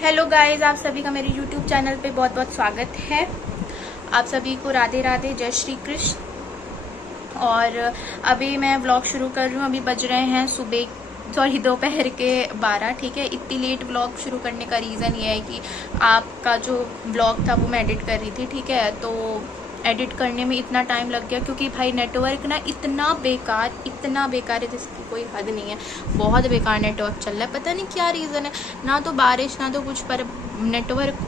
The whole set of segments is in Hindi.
हेलो गाइस, आप सभी का मेरे यूट्यूब चैनल पे बहुत बहुत स्वागत है। आप सभी को राधे राधे, जय श्री कृष्ण। और अभी मैं व्लॉग शुरू कर रही हूँ। अभी बज रहे हैं दोपहर के 12। ठीक है, इतनी लेट व्लॉग शुरू करने का रीज़न ये है कि आपका जो व्लॉग था वो मैं एडिट कर रही थी। ठीक है, तो एडिट करने में इतना टाइम लग गया क्योंकि भाई नेटवर्क ना इतना बेकार है जिसकी कोई हद नहीं है। बहुत बेकार नेटवर्क चल रहा है, पता नहीं क्या रीज़न है। ना तो बारिश ना तो कुछ, पर नेटवर्क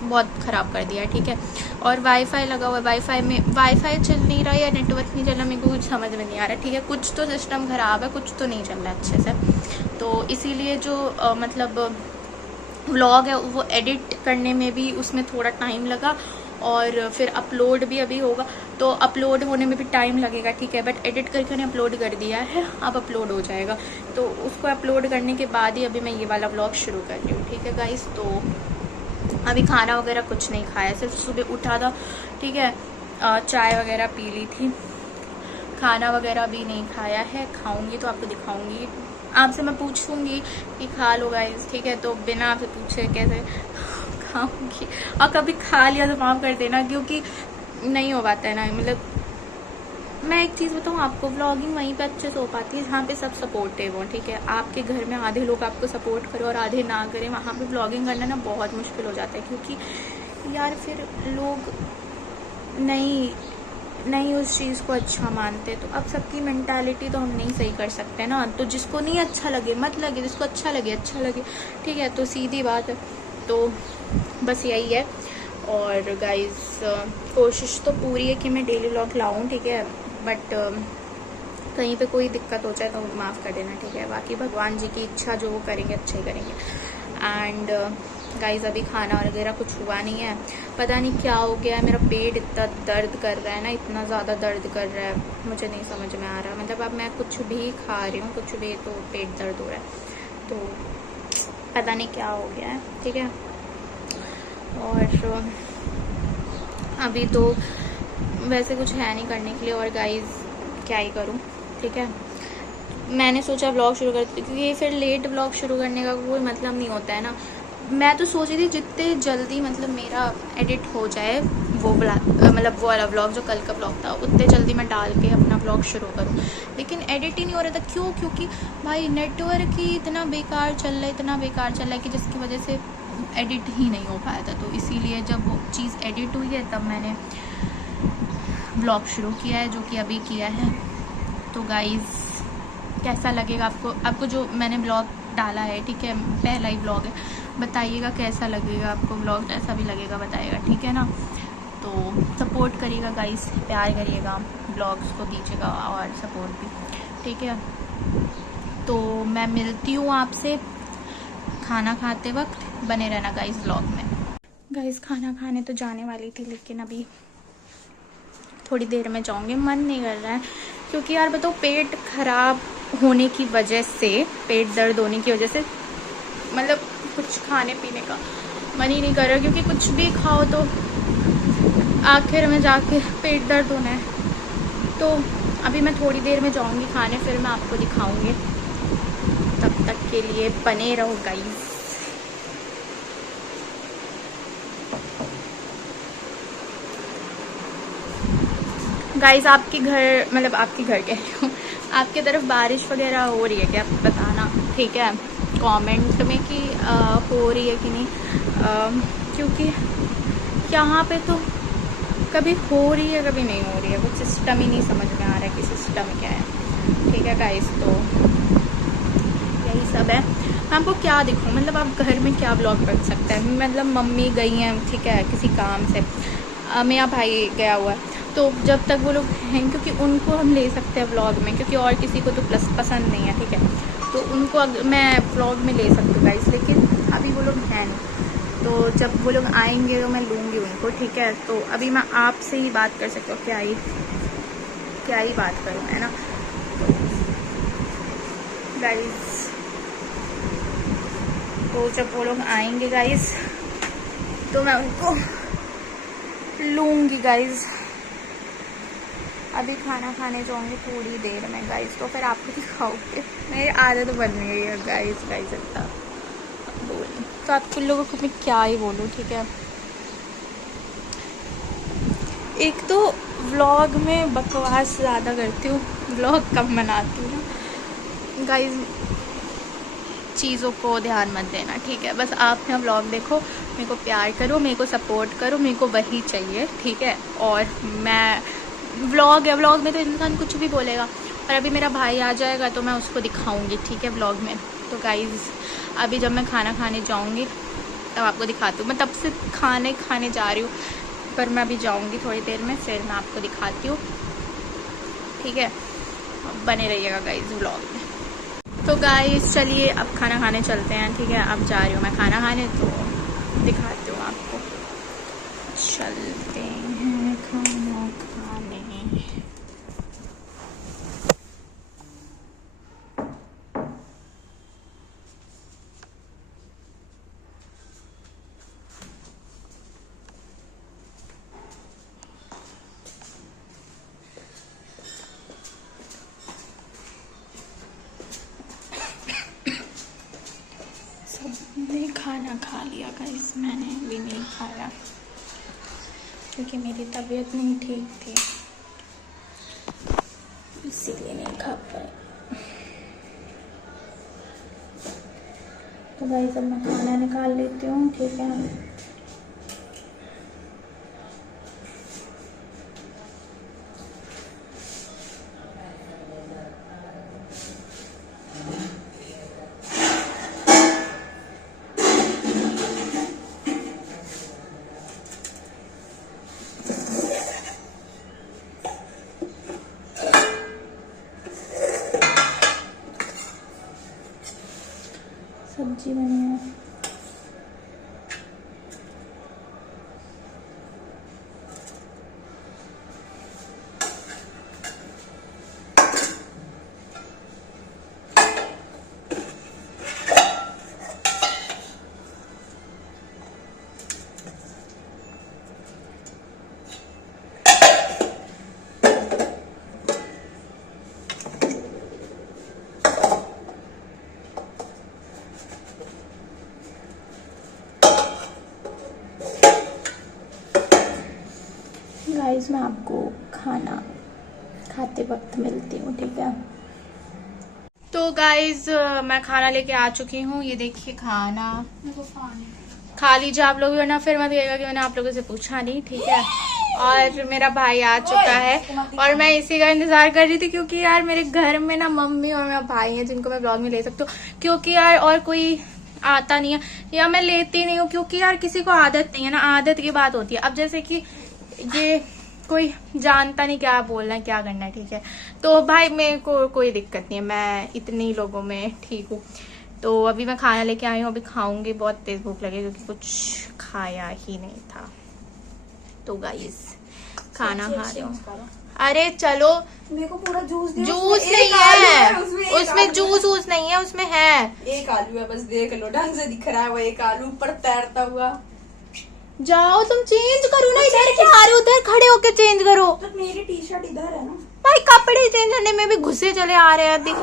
बहुत ख़राब कर दिया है। ठीक है, और वाईफाई लगा हुआ है। वाईफाई चल नहीं रहा या नेटवर्क नहीं चल रहा, मेरे को कुछ समझ में नहीं आ रहा। ठीक है, कुछ तो सिस्टम ख़राब है, कुछ तो नहीं चल रहा अच्छे से। तो इसीलिए जो मतलब व्लॉग है वो एडिट करने में भी उसमें थोड़ा टाइम लगा, और फिर अपलोड भी अभी होगा, तो अपलोड होने में भी टाइम लगेगा। ठीक है, बट एडिट करके मैंने अपलोड कर दिया है, अब अपलोड हो जाएगा। तो उसको अपलोड करने के बाद ही अभी मैं ये वाला व्लॉग शुरू कर रही हूँ। ठीक है गाइस, तो अभी खाना वगैरह कुछ नहीं खाया, सिर्फ सुबह उठा था। ठीक है, चाय वगैरह पी ली थी, खाना वगैरह भी नहीं खाया है। खाऊंगी तो आपको दिखाऊंगी। आपसे मैं पूछूंगी कि खा लो गाइस। ठीक है, तो बिना आपसे पूछे कैसे खाऊंगी, और कभी खा लिया तो माफ़ कर देना, क्योंकि नहीं हो पाता है ना। मतलब मैं एक चीज़ बताऊँ आपको, व्लॉगिंग वहीं पे अच्छे से हो पाती है जहाँ पे सब सपोर्टिव हो। ठीक है, आपके घर में आधे लोग आपको सपोर्ट करें और आधे ना करें, वहाँ पे व्लॉगिंग करना ना बहुत मुश्किल हो जाता है। क्योंकि यार फिर लोग नहीं उस चीज़ को अच्छा मानते। तो अब सबकी मेंटालिटी तो हम नहीं सही कर सकते ना। तो जिसको नहीं अच्छा लगे मत लगे, जिसको अच्छा लगे। ठीक है, तो सीधी बात है। तो बस यही है। और गाइस, कोशिश तो पूरी है कि मैं डेली व्लॉग लाऊं। ठीक है, बट कहीं पे कोई दिक्कत हो जाए तो माफ़ कर देना। ठीक है, बाकी भगवान जी की इच्छा, जो वो करेंगे अच्छा ही करेंगे। एंड गाइस, अभी खाना वगैरह कुछ हुआ नहीं है, पता नहीं क्या हो गया है। मेरा पेट इतना दर्द कर रहा है ना, इतना ज़्यादा दर्द कर रहा है, मुझे नहीं समझ में आ रहा। मतलब अब मैं कुछ भी खा रही हूँ, कुछ भी, तो पेट दर्द हो रहा है। तो पता नहीं क्या हो गया है। ठीक है, और अभी तो वैसे कुछ है नहीं करने के लिए, और गाइस क्या ही करूँ। ठीक है, मैंने सोचा व्लॉग शुरू करती, क्योंकि फिर लेट व्लॉग शुरू करने का कोई मतलब नहीं होता है ना। मैं तो सोच रही थी जितने जल्दी मतलब मेरा एडिट हो जाए वो मतलब वो वाला व्लॉग जो कल का व्लॉग था, उतने जल्दी मैं डाल के अपना व्लॉग शुरू करूँ, लेकिन एडिट ही नहीं हो रहा था। क्यों? क्योंकि भाई नेटवर्क ही इतना बेकार चल रहा है कि जिसकी वजह से एडिट ही नहीं हो पाया था। तो इसीलिए जब वो चीज़ एडिट हुई है तब मैंने व्लॉग शुरू किया है, जो कि अभी किया है। तो गाइज़, कैसा लगेगा आपको जो मैंने व्लॉग डाला है। ठीक है, पहला ही व्लॉग है, बताइएगा कैसा लगेगा आपको व्लॉग। जैसा भी लगेगा बताइएगा, ठीक है ना। तो सपोर्ट करिएगा गाइस, प्यार करिएगा, व्लॉग्स को दीजिएगा और सपोर्ट भी। ठीक है, तो मैं मिलती हूँ आपसे खाना खाते वक्त। बने रहना गाइस व्लॉग में। गाइस, खाना खाने तो जाने वाली थी, लेकिन अभी थोड़ी देर में जाऊंगी। मन नहीं कर रहा है, क्योंकि यार बताओ, पेट खराब होने की वजह से, पेट दर्द होने की वजह से, मतलब कुछ खाने पीने का मन ही नहीं कर रहा। क्योंकि कुछ भी खाओ तो आखिर में जाके पेट दर्द होना है। तो अभी मैं थोड़ी देर में जाऊंगी खाने, फिर मैं आपको दिखाऊंगी। तब तक के लिए बने रहो गाइस। गाइस, आपके घर कह रही हूँ, आपकी तरफ बारिश वगैरह हो रही है क्या? बताना, ठीक है, कमेंट में कि हो रही है कि नहीं। क्योंकि यहाँ पे तो कभी हो रही है कभी नहीं हो रही है, कुछ सिस्टम ही नहीं समझ में आ रहा है कि सिस्टम क्या है। ठीक है गाइस, तो यही सब है। मैं आपको क्या दिखाऊँ, मतलब आप घर में क्या ब्लॉग कर सकते हैं। मतलब मम्मी गई हैं, ठीक है, किसी काम से, मेरा भाई गया हुआ है, तो जब तक वो लोग हैं, क्योंकि उनको हम ले सकते हैं व्लॉग में, क्योंकि और किसी को तो पसंद नहीं है। ठीक है, तो उनको मैं व्लॉग में ले सकती हूँ गाइस, लेकिन अभी वो लोग हैं नहीं। तो जब वो लोग आएंगे तो मैं लूँगी उनको। ठीक है, तो अभी मैं आपसे ही बात कर सकती हूँ, क्या ही बात करूँ, है ना। गाइस, तो जब वो लोग आएंगे गाइस तो मैं उनको लूँगी गाइस। अभी खाना खाने जाऊँगी थोड़ी देर में गाइस, तो फिर आपको दिखाओगे। मेरी आदत बन गई है गाइस इतना बोल साथ कुछ लोगों को मैं क्या ही बोलूँ, ठीक है। एक तो व्लॉग में बकवास ज़्यादा करती हूँ, व्लॉग कम बनाती हूँ ना गाइज। चीज़ों को ध्यान मत देना, ठीक है। बस आप अपना व्लॉग देखो, मेरे को प्यार करो, मेरे को सपोर्ट करो, मेरे को वही चाहिए, ठीक है। और मैं व्लॉग है, व्लॉग में तो इंसान कुछ भी बोलेगा, और अभी मेरा भाई आ जाएगा तो मैं उसको दिखाऊंगी, ठीक है, व्लॉग में। तो गाइज़ अभी जब मैं खाना खाने जाऊंगी तब आपको दिखाती हूँ। मैं तब से खाने जा रही हूँ, पर मैं अभी जाऊंगी थोड़ी देर में, फिर मैं आपको दिखाती हूँ, ठीक है। बने रहिएगा गाइज़ व्लॉग में। तो गाइस चलिए अब खाना खाने चलते हैं, ठीक है। अब जा रही हूँ मैं खाना खाने, तो दिखाती हूँ आपको। चलते हैं खाना खाने। सबने खाना खा लिया गाइस, मैंने भी नहीं खाया क्योंकि मेरी तबीयत नहीं ठीक थी, इसीलिए नहीं खा पाए। तो गाइस अब मैं खाना निकाल लेती हूँ, ठीक है। सब्जी बनी है, गाइस मैं आपको खाना खाते वक्त मिलती हूँ, ठीक है। तो गाइस मैं खाना लेके आ चुकी हूँ, ये देखिए खाना खा लीजिए आप लोग, वरना फिर मत कहिएगा कि मैंने आप लोगों से पूछा नहीं, ठीक है। और मेरा भाई आ चुका है और मैं इसी का इंतजार कर रही थी, क्योंकि यार मेरे घर में ना मम्मी और मेरा भाई है जिनको मैं ब्लॉग में ले सकती हूँ, क्योंकि यार और कोई आता नहीं है या मैं लेती नहीं हूँ, क्योंकि यार किसी को आदत नहीं है ना, आदत की बात होती है। अब जैसे कि ये कोई जानता नहीं क्या बोलना है क्या करना है, ठीक है। तो भाई मेरे को कोई दिक्कत नहीं है, मैं इतने लोगों में ठीक हूँ। तो अभी मैं खाना लेके आई हूँ, अभी खाऊंगी, बहुत तेज भूख लगी क्योंकि कुछ खाया ही नहीं था। तो गाइस खाना खा रही हूँ। अरे चलो, मेरे को पूरा जूस नहीं है उसमें जूस नहीं है, उसमें है एक आलू है बस, देख लो ढंग से दिख रहा है वो एक आलू ऊपर तैरता हुआ। जाओ तुम चेंज करो ना, इधर क्या आ रहे हो, उधर खड़े होके चेंज करो। तो मेरी टी शर्ट इधर है ना भाई, कपड़े चेंज करने में भी घुसे चले आ रहे हैं।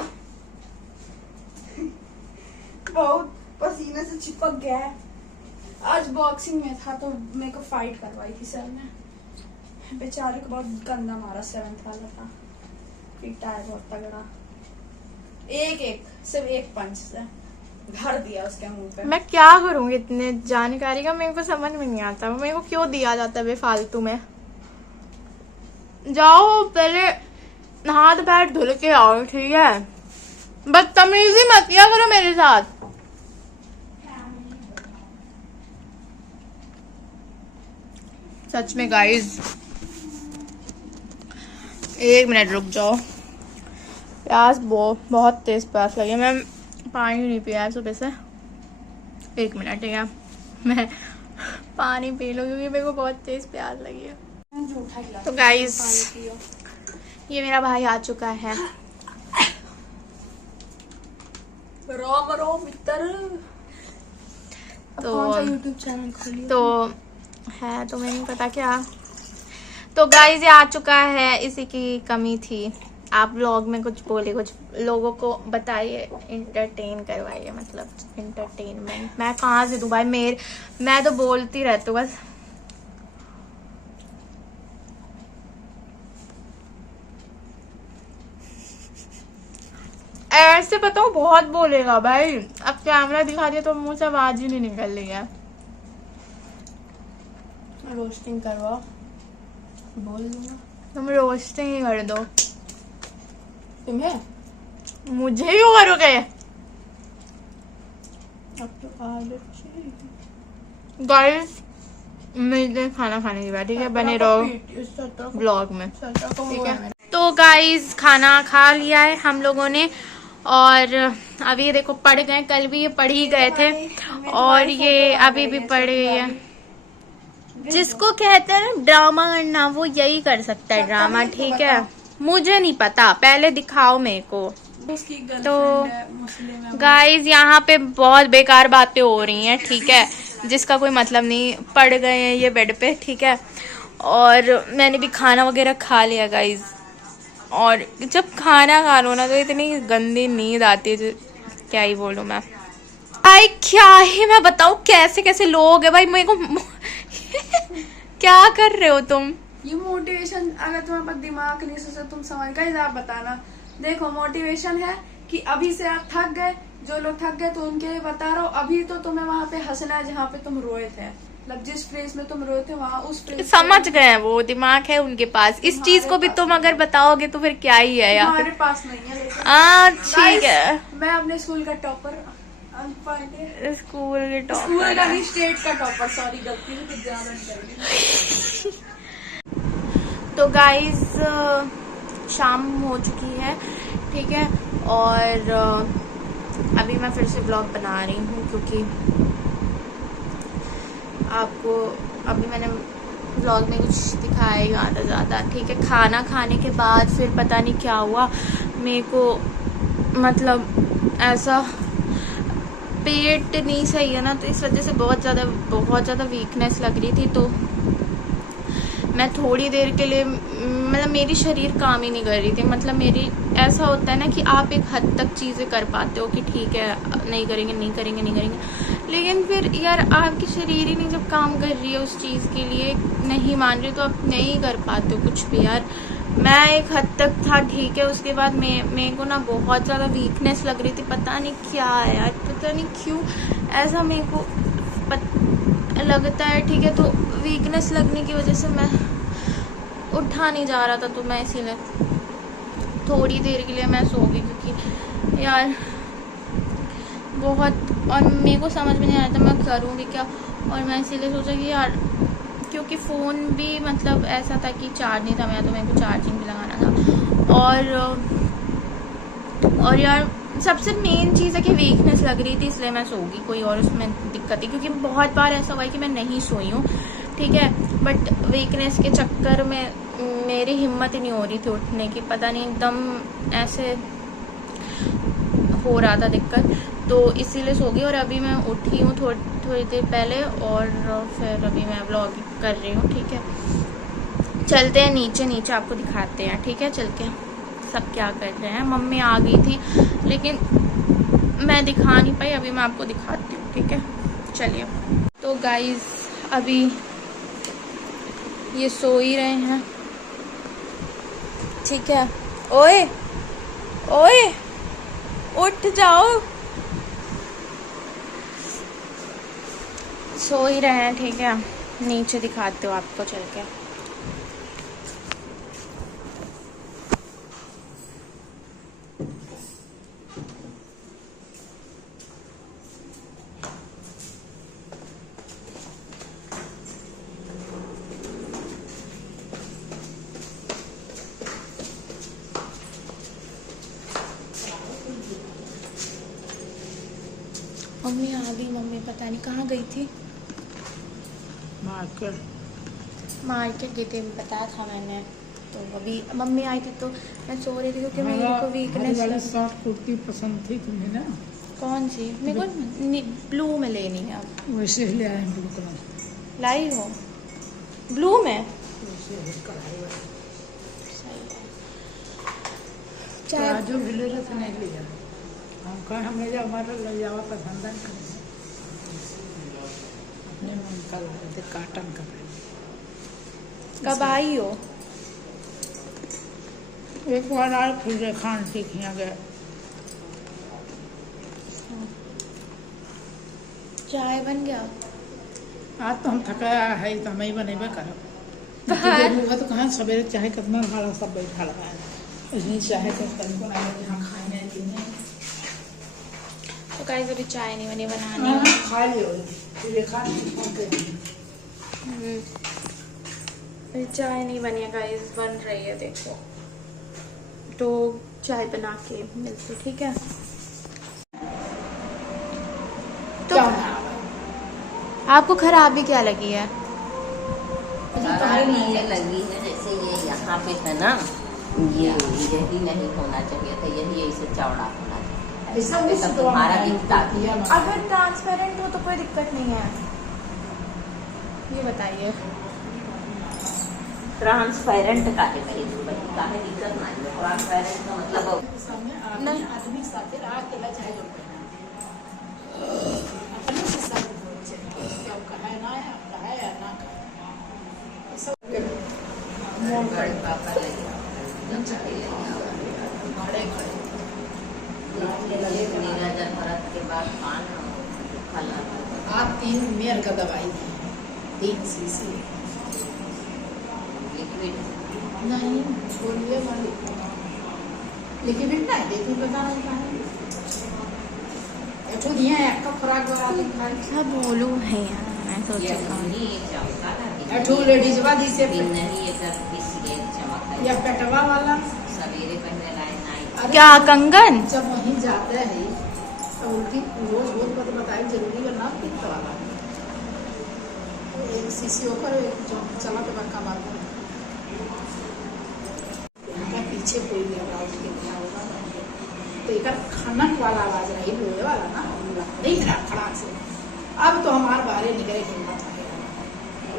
बहुत पसीने से चिपक गया है। आज बॉक्सिंग में था तो मेरे को फाइट करवाई थी सर ने, बेचारे को बहुत गंदा मारा, 7th वाला था, पीटा है बहुत तगड़ा, सिर्फ एक पंच से घर दिया उसके मुंह पे। मैं क्या करूंगी इतने जानकारी का, मेरे को समझ में नहीं आता, मेरे को क्यों दिया जाता है बेफालतू में। जाओ पहले हाथ पैर धुल के आओ, ठीक है। बदतमीजी मत किया करो मेरे साथ। सच में गाइस, एक मिनट रुक जाओ, प्यास बहुत तेज प्यास लगी, मैं पानी नहीं पिया है सुबह से। एक मिनट, ठीक है, मैं पानी पी लूँ क्योंकि मेरे को बहुत तेज प्यास लगी है। तो गाइस ये मेरा भाई आ चुका है। तो यूट्यूब चैनल खोलिए तो है, तो मैं नहीं पता क्या। तो गाइस ये आ चुका है, इसी की कमी थी, आप व्लॉग में कुछ बोले, कुछ लोगों को बताइए, इंटरटेन करवाइए, मतलब इंटरटेनमेंट। मैं कहाँ से दूँ भाई, मैं तो बोलती रहती हूँ बस। ऐसे बताओ, बहुत बोलेगा भाई। अब कैमरा दिखा दिया तो मुंह से आवाज ही नहीं निकल रही है। रोस्टिंग करवाओ, बोल दूंगा। तुम रोस्टिंग ही कर दो। तुम्हें मुझे क्यों करोगे? अब तो आदत है। गाइस मिलते हैं खाना खाने के बाद, ठीक है? बने रहो ब्लॉग में, ठीक है? तो गाइस खाना खा लिया है हम लोगों ने, और अभी देखो पढ़ गए। कल भी ये पढ़ ही गए थे और ये अभी भी पढ़ गई है। जिसको कहते हैं ना ड्रामा करना, वो यही कर सकता है ड्रामा, ठीक है? मुझे नहीं पता, पहले दिखाओ मेरे को। तो गाइस यहाँ पे बहुत बेकार बातें हो रही हैं, ठीक है? जिसका कोई मतलब नहीं। पड़ गए हैं ये बेड पे, ठीक है? और मैंने भी खाना वगैरह खा लिया गाइस। और जब खाना खा लो ना तो इतनी गंदी नींद आती है, क्या ही बोलूं मैं भाई, क्या ही मैं बताऊं कैसे कैसे लोग है भाई। मेरे को क्या कर रहे हो तुम? ये मोटिवेशन, अगर तुम्हारे पास दिमाग नहीं सोचा तुम समझ गए। आप बताना, देखो मोटिवेशन है कि अभी से आप थक गए, जो लोग थक गए तो उनके लिए बता रहा हूँ। अभी तो तुम्हें वहाँ पे हंसना है जहाँ पे तुम रोए थे, मतलब जिस प्लेस में तुम रोए थे वहाँ उस प्लेस समझ गए हैं, वो दिमाग है उनके पास। इस चीज को भी तुम अगर बताओगे तो फिर क्या ही है यार। हमारे पास नहीं है लेकिन ठीक है। मैं अपने स्कूल का टॉपर, स्कूल के स्कूल का नहीं स्टेट का टॉपर, सॉरी गलती से कुछ ज्यादा निकल गई। तो गाइस शाम हो चुकी है, ठीक है? और अभी मैं फिर से ब्लॉग बना रही हूँ क्योंकि आपको अभी मैंने ब्लॉग में कुछ दिखाया ही आधा ज़्यादा, ठीक है? खाना खाने के बाद फिर पता नहीं क्या हुआ मेरे को, मतलब ऐसा पेट नहीं सही है ना, तो इस वजह से बहुत ज़्यादा वीकनेस लग रही थी। तो मैं थोड़ी देर के लिए, मतलब मेरी शरीर काम ही नहीं कर रही थी। मतलब मेरी ऐसा होता है ना कि आप एक हद तक चीज़ें कर पाते हो कि ठीक है नहीं करेंगे, लेकिन फिर यार आपकी शरीर ही नहीं जब काम कर रही है उस चीज़ के लिए, नहीं मान रही, तो आप नहीं कर पाते हो कुछ भी यार। मैं एक हद तक था, ठीक है? उसके बाद मेरे को ना बहुत ज़्यादा वीकनेस लग रही थी, पता नहीं क्या है यार, पता नहीं क्यों ऐसा मेरे को लगता है, ठीक है? तो वीकनेस लगने की वजह से मैं उठा नहीं जा रहा था, तो मैं इसीलिए थोड़ी देर के लिए मैं सो गई, क्योंकि यार बहुत, और मेरे को समझ में नहीं आया था मैं करूँगी क्या। और मैं इसीलिए सोचा कि यार, क्योंकि फ़ोन भी मतलब ऐसा था कि चार्ज नहीं था मेरा, तो मेरे को चार्जिंग भी लगाना था। और यार सबसे मेन चीज़ है कि वीकनेस लग रही थी, इसलिए मैं सो गई, कोई और उसमें दिक्कत थी। क्योंकि बहुत बार ऐसा हुआ है कि मैं नहीं सोई हूँ, ठीक है? बट वीकनेस के चक्कर में मेरी हिम्मत ही नहीं हो रही थी उठने की, पता नहीं एकदम ऐसे हो रहा था दिक्कत, तो इसीलिए सो गई। और अभी मैं उठी हूँ थोड़ी देर पहले, और फिर अभी मैं व्लॉग कर रही हूँ, ठीक है? चलते हैं नीचे आपको दिखाते हैं, ठीक है? चल के सब क्या कर रहे हैं। मम्मी आ गई थी लेकिन मैं दिखा नहीं पाई, अभी मैं आपको दिखाती हूँ, ठीक है? चलिए। तो गाइस अभी ये सो ही रहे हैं, ठीक है? ओए उठ जाओ, सो ही रहे हैं, ठीक है? नीचे दिखाते हो आपको चल के। मम्मी आ गई, मम्मी पता नहीं कहाँ गई थी, मार्केट गई थी, बताया था मैंने। तो अभी मम्मी आई थी तो मैं सो रही थी, क्योंकि मेरे को वीकनेस। शॉर्ट कुर्ती पसंद थी तुम्हें ना? कौन सी? मेरे को ब्लू में लेनी है। अब वैसे ही ले आए ब्लू कलर लाई हो ब्लू में? चाय राजू भिलेरा से नहीं लिया हम कहा हमें जो हमारा ले जावा पसंद नहीं करते अपने मन का लाते काटन का कब आई हो? एक बार आए फिर खान ठीक यहाँ गए चाय बन गया? आज तो हम थकाया है तो हम ही बनेबे करो होगा तो कहाँ सवेरे चाहे कितना हमारा सब बैठा लगा है इसलिए चाहे तो तनिको ना यहाँ खाए नहीं पीने तो गाइस अभी चाय नहीं बनी, बनानी है। खा लियो फिर खा अभी चाय नहीं बनी है गाइस, बन रही है देखो। तो चाय बना के मिलते, ठीक है? तो आपको खराबी क्या लगी है? खराबी ये लगी है जैसे ये यहाँ पे है ना, ये यही नहीं होना चाहिए था, यही ऐसे चौड़ा होना चाहिए। ऐसा ये सब तुम्हारा दिखता है। अगर ट्रांसपेरेंट हो तो कोई दिक्कत नहीं है, ये बताइए। ट्रांसपेरेंट का है भाई, का है दिक्कत नहीं है। ट्रांसपेरेंट का मतलब नहीं आदमी साथे रहा अकेला चाहे जो के बाद आप 3 मेयर का दवाई 3 सीसी लिक्विड नहीं बोलिए लिक्विड नहीं देखिए पता नहीं कहाँ एठो दिया है आपका खुराक वाला लिखा है सब बोलू है यार, मैं सोचा एठो लेडीज वादी से नहीं ये सब इसलिए चमक या पेटवा वाला सवेरे पहले लाए नाइट क्या कंगन? जब वहीं जाते हैं तो उल्टी रोज रोज बताए जरूरी है ना पित्त वाला एक सीसी होकर जो चला तो बक्का बात पीछे कोई लगा उठ के दिया होगा तो एक खनक वाला आवाज रही लोहे वाला ना नहीं था खड़ाक से। अब तो हमारे बारे निकले हिम्मत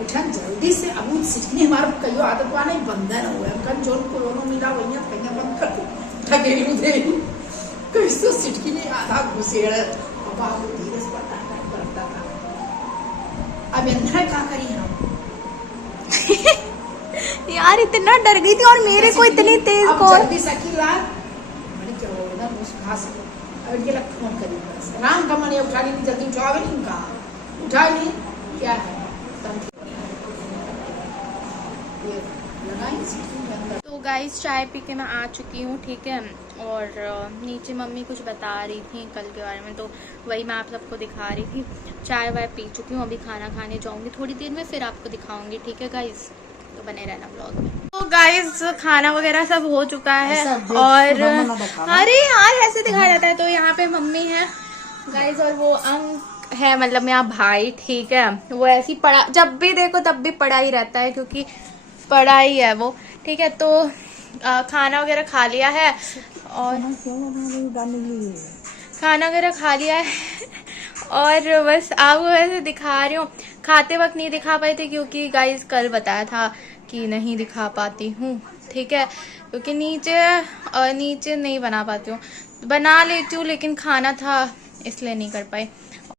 उठन जल्दी से अब सीखने हमारे कई आदत वाला नहीं बंधन हुआ कल जो कोरोना मिला वही कहीं बंद कर ठगे दे कैसे सिटकी ने आधा घुसेड़ बाबू धीरे से करता था। अब अंदर क्या करी हम यार इतना डर गई थी, और मेरे को इतनी तेज अब कौन? जल्दी सकी ला मैंने क्या हो ना उस घास को अब ये लग फोन करी बस राम का मन उठा ली जल्दी उठावे नहीं कहा उठा ली क्या है ये लगाई सिटकी के अंदर। तो गाइस चाय पी के मैं आ चुकी हूँ, ठीक है? और नीचे मम्मी कुछ बता रही थी कल के बारे में, तो वही मैं आप सबको दिखा रही थी। चाय वाय पी चुकी हूँ, अभी खाना खाने जाऊंगी थोड़ी देर में, फिर आपको दिखाऊंगी, ठीक है गाइस? तो बने रहना ब्लॉग में। तो गाइस खाना वगैरह सब हो चुका है, और अरे यार ऐसे दिखाया जाता है। तो यहाँ पे मम्मी है गाइस, और वो अंक है, मतलब मेरा भाई, ठीक है? वो ऐसी पढ़ा, जब भी देखो तब भी पढ़ा ही रहता है, क्योंकि पढ़ा ही है वो, ठीक है? तो खाना वगैरह खा लिया है, और खाना वगैरह खा लिया है और बस आपको वैसे दिखा रही हूँ। खाते वक्त नहीं दिखा पाई थी क्योंकि गाइस कल बताया था कि नहीं दिखा पाती हूँ, ठीक है? क्योंकि नीचे नहीं बना पाती हूँ, बना लेती हूँ लेकिन खाना था इसलिए नहीं कर पाई।